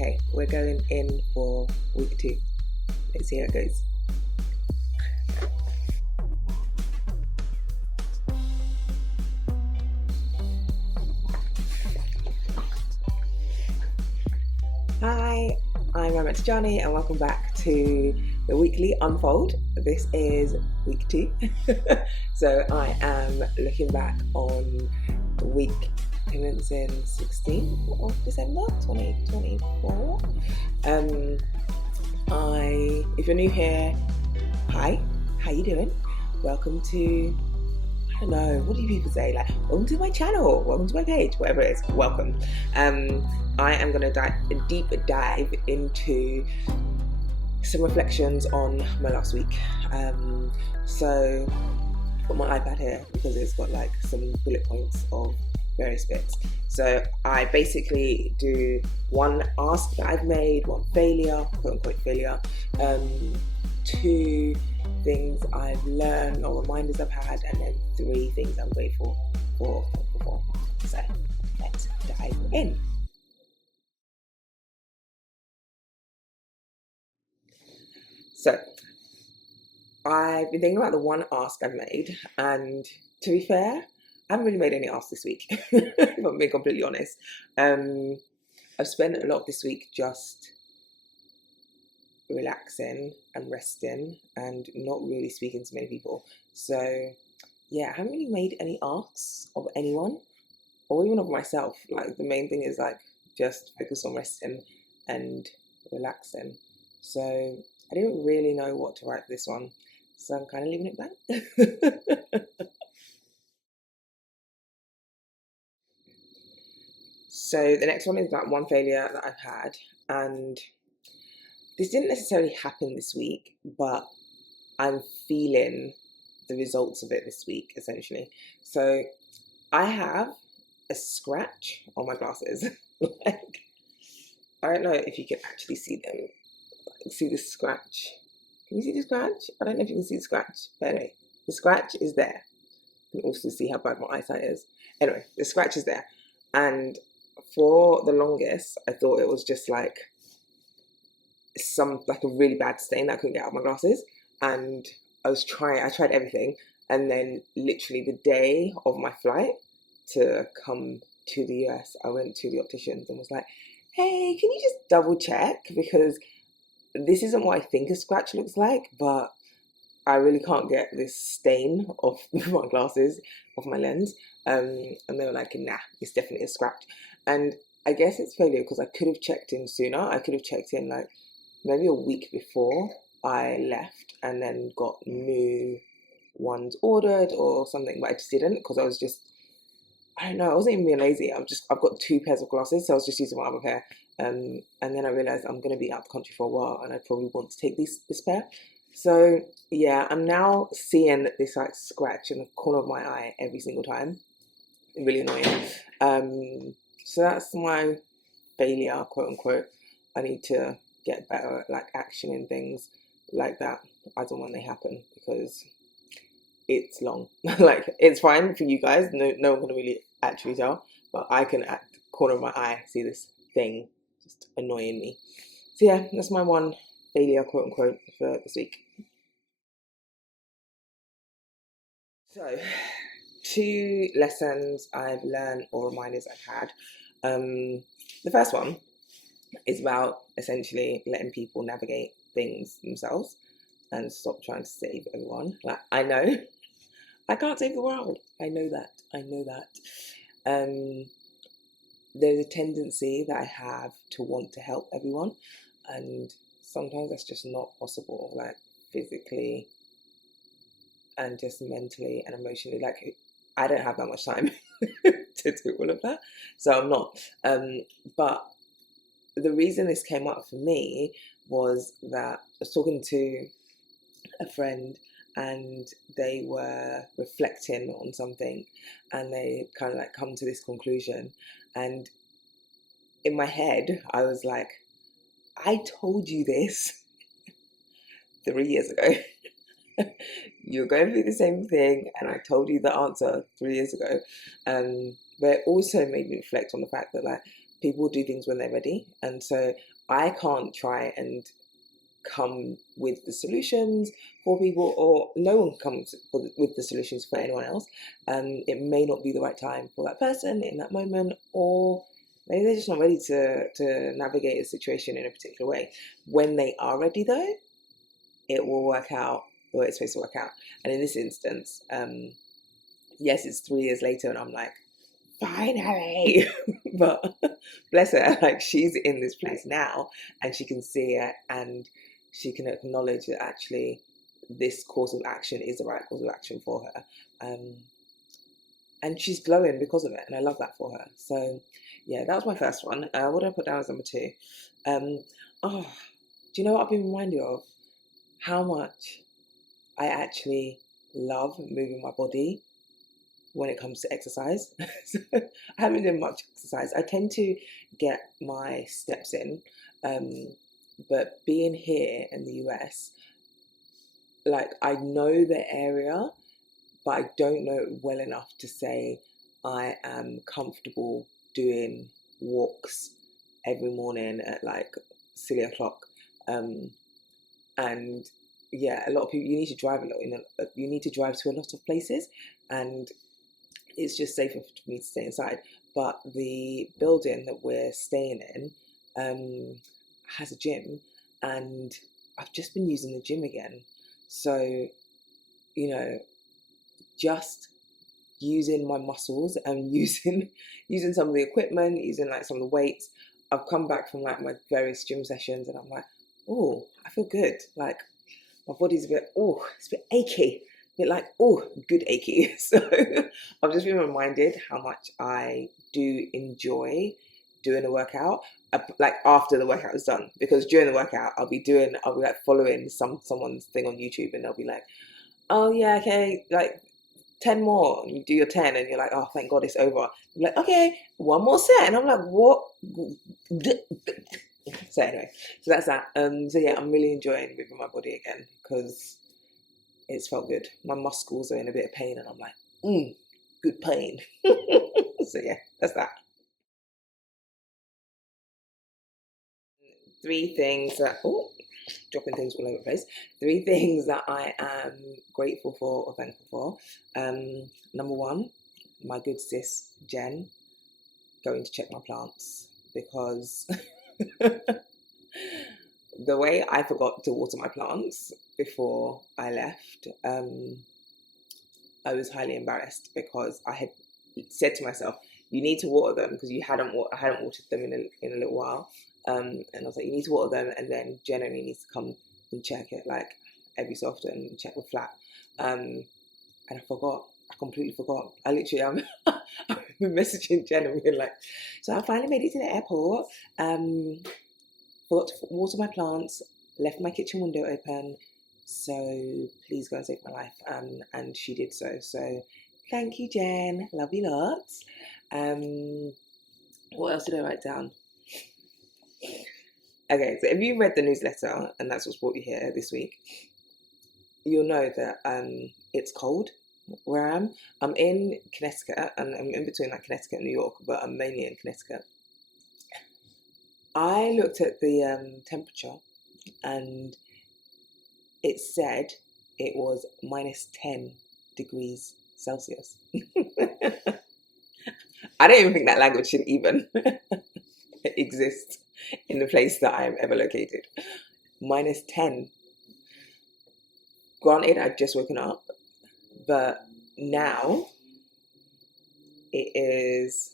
Okay, we're going in for week 2. Let's see how it goes. Hi, I'm Ramat Johnny and welcome back to the weekly unfold. This is week 2. So I am looking back on week commencing 16th of December 2024. If you're new here, hi, how you doing? Welcome to, I don't know, what do people say? Like, welcome to my channel, welcome to my page, whatever it is, welcome. I am going to deep dive into some reflections on my last week. So I've got my iPad here because it's got like some bullet points of various bits. So I basically do one ask that I've made, one failure, quote unquote failure, 2 things I've learned or reminders I've had, and then 3 things I'm grateful for. So let's dive in. So I've been thinking about the one ask I've made, and to be fair, I haven't really made any asks this week, if I'm being completely honest. I've spent a lot this week just relaxing and resting and not really speaking to many people. So yeah, I haven't really made any asks of anyone or even of myself. Like, the main thing is like just focus on resting and relaxing. So I didn't really know what to write for this one, so I'm kind of leaving it blank. So the next one is that one failure that I've had, and this didn't necessarily happen this week, but I'm feeling the results of it this week, essentially. So I have a scratch on my glasses. Like, I don't know if you can actually see them. See the scratch? Can you see the scratch? I don't know if you can see the scratch, but anyway, the scratch is there. You can also see how bad my eyesight is. Anyway, the scratch is there, and for the longest, I thought it was just like a really bad stain that I couldn't get out of my glasses, and I tried everything, and then literally the day of my flight to come to the US, I went to the opticians and was like, hey, can you just double check, because this isn't what I think a scratch looks like, but I really can't get this stain off my glasses, off my lens. And they were like, nah, it's definitely a scratch. And I guess it's failure because I could have checked in sooner. I could have checked in like maybe a week before I left and then got new ones ordered or something, but I just didn't because I was just, I don't know, I wasn't even being lazy. I've got 2 pairs of glasses, so I was just using my other pair. And then I realized I'm going to be out the country for a while and I probably want to take this pair. So yeah, I'm now seeing this like scratch in the corner of my eye every single time. Really annoying. So that's my failure, quote unquote. I need to get better at like actioning things like that as and when they happen, because it's long. Like, it's fine for you guys, no one can really actually tell, but I can at the corner of my eye see this thing just annoying me. So yeah, that's my one failure, quote unquote, for this week. So 2 lessons I've learned or reminders I've had. The first one is about essentially letting people navigate things themselves and stop trying to save everyone. Like, I know I can't save the world. I know that. There's a tendency that I have to want to help everyone, and sometimes that's just not possible, like physically and just mentally and emotionally. Like, I don't have that much time to do all of that, so I'm not. But the reason this came up for me was that I was talking to a friend and they were reflecting on something and they kind of like come to this conclusion, and in my head I was like, I told you this 3 years ago. You're going through the same thing and I told you the answer 3 years ago. But it also made me reflect on the fact that, like, people do things when they're ready. And so I can't try and come with the solutions for people, or no one comes with the solutions for anyone else. It may not be the right time for that person in that moment, or maybe they're just not ready to navigate a situation in a particular way. When they are ready, though, it will work out the way it's supposed to work out. And in this instance, yes, it's 3 years later, and I'm like, finally. But bless her, like, she's in this place now, and she can see it, and she can acknowledge that actually this course of action is the right course of action for her. And she's glowing because of it, and I love that for her. So yeah, that was my first one. What did I put down as number 2? Do you know what I've been reminded of? How much I actually love moving my body when it comes to exercise. So I haven't done much exercise. I tend to get my steps in, but being here in the US, like, I know the area, but I don't know it well enough to say I am comfortable doing walks every morning at like silly o'clock. And yeah, a lot of people, you need to drive a lot. You need to drive to a lot of places, and it's just safer for me to stay inside. But the building that we're staying in has a gym, and I've just been using the gym again. So, just using my muscles and using some of the equipment, using like some of the weights. I've come back from like my various gym sessions, and I'm like, oh, I feel good. Like, my body's it's a bit achy. A bit like, good achy. So I've just been reminded how much I do enjoy doing a workout, like after the workout is done. Because during the workout, I'll be like following someone's thing on YouTube, and they'll be like, oh yeah, okay, like 10 more. And you do your 10, and you're like, oh, thank God it's over. I'm like, okay, one more set. And I'm like, what? So anyway, so that's that. So yeah, I'm really enjoying moving my body again, because it's felt good. My muscles are in a bit of pain, and I'm like, good pain. So yeah, that's that. 3 things that, dropping things all over the place. 3 things that I am grateful for or thankful for. Number 1, my good sis Jen going to check my plants, because the way I forgot to water my plants before I left, I was highly embarrassed, because I had said to myself, you need to water them, because I hadn't watered them in a little while. And I was like, you need to water them, and then Jen only needs to come and check it like every so often, and check the flat. And I forgot. I completely forgot. I literally I've been messaging Jen and being like, so I finally made it to the airport. Forgot to water my plants, left my kitchen window open, so please go and save my life. And she did so. So thank you, Jen. Love you lots. What else did I write down? Okay, so if you read the newsletter, and that's what's brought you here this week, you'll know that it's cold where I am. I'm in Connecticut, and I'm in between like Connecticut and New York, but I'm mainly in Connecticut. I looked at the temperature, and it said it was -10 degrees Celsius. I don't even think that language should even exist in the place that I am ever located. -10. Granted, I'd just woken up, but now it is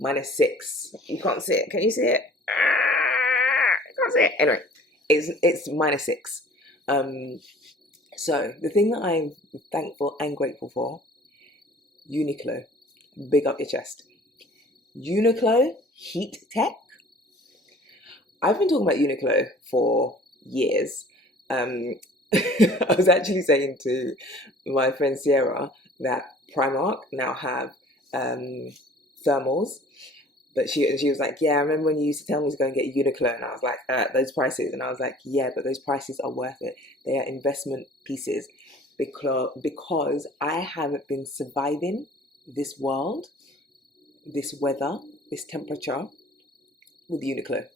-6. You can't see it. Can you see it? I can't see it. Anyway, it's -6. So the thing that I'm thankful and grateful for, Uniqlo. Big up your chest. Uniqlo heat tech. I've been talking about Uniqlo for years. I was actually saying to my friend Sierra that Primark now have thermals, but she was like, yeah, I remember when you used to tell me to go and get Uniqlo, and I was like, those prices, and I was like, yeah, but those prices are worth it. They are investment pieces, because I haven't been surviving this world, this weather, this temperature with Uniqlo.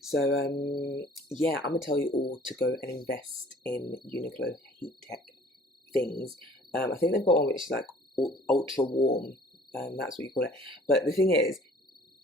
So yeah, I'm gonna tell you all to go and invest in Uniqlo heat tech things. I think they've got one which is like ultra warm. That's what you call it. But the thing is,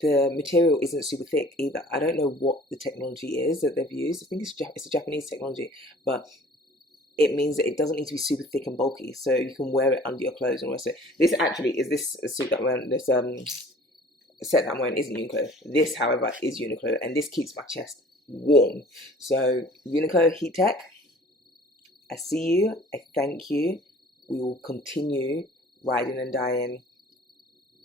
the material isn't super thick either. I don't know what the technology is that they've used. I think it's a Japanese technology, but it means that it doesn't need to be super thick and bulky, so you can wear it under your clothes and rest it. This actually is this suit that I'm wearing, this set that I'm wearing isn't Uniqlo. This, however, is Uniqlo, and this keeps my chest warm. So Uniqlo Heat Tech, I see you, I thank you. We will continue riding and dying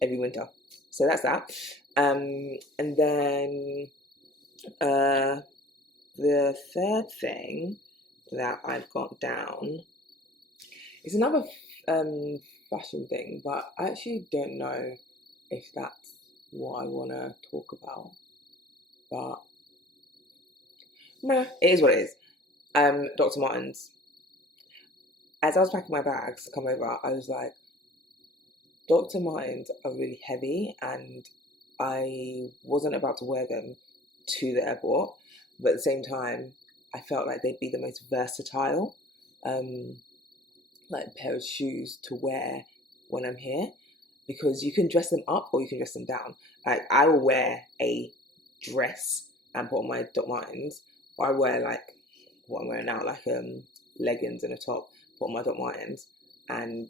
every winter. So that's that. And then the third thing that I've got down is another fashion thing, but I actually don't know if that's what I want to talk about. But nah, it is what it is. Dr. Martens. As I was packing my bags to come over, I was like, Dr. Martens are really heavy, and I wasn't about to wear them to the airport, but at the same time, I felt like they'd be the most versatile like pair of shoes to wear when I'm here, because you can dress them up or you can dress them down. Like I will wear a dress and put on my Doc Martens, or I wear like what I'm wearing now, like leggings and a top, put on my Doc Martens, and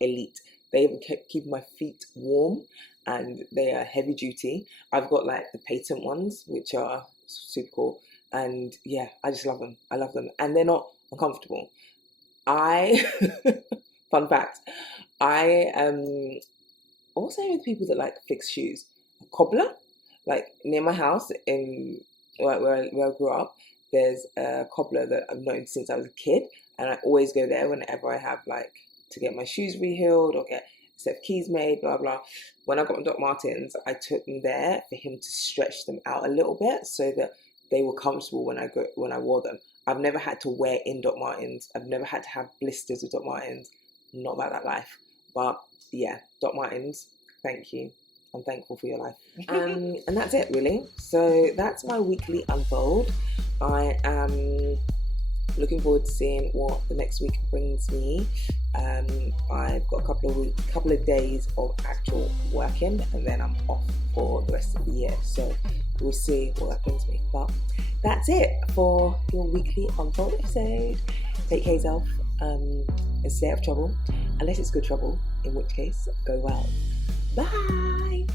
elite. They even keep my feet warm, and they are heavy duty. I've got like the patent ones, which are super cool. And yeah, I just love them. I love them. And they're not uncomfortable. Fun fact, I also with people that like fix shoes. A cobbler, like near my house in where I grew up, there's a cobbler that I've known since I was a kid. And I always go there whenever I have like to get my shoes rehealed or get a set of keys made, blah, blah. When I got my Doc Martens, I took them there for him to stretch them out a little bit so that they were comfortable when I wore them. I've never had to wear in Doc Martens. I've never had to have blisters with Doc Martens. Not about that life. But yeah, Doc Martens, thank you. I'm thankful for your life. And that's it, really. So that's my weekly unfold. I am looking forward to seeing what the next week brings me. I've got a couple of days of actual working, and then I'm off for the rest of the year. So we'll see what that brings me. But that's it for your weekly unfold episode. Take care of yourself and stay out of trouble, unless it's good trouble, in which case, go well. Bye.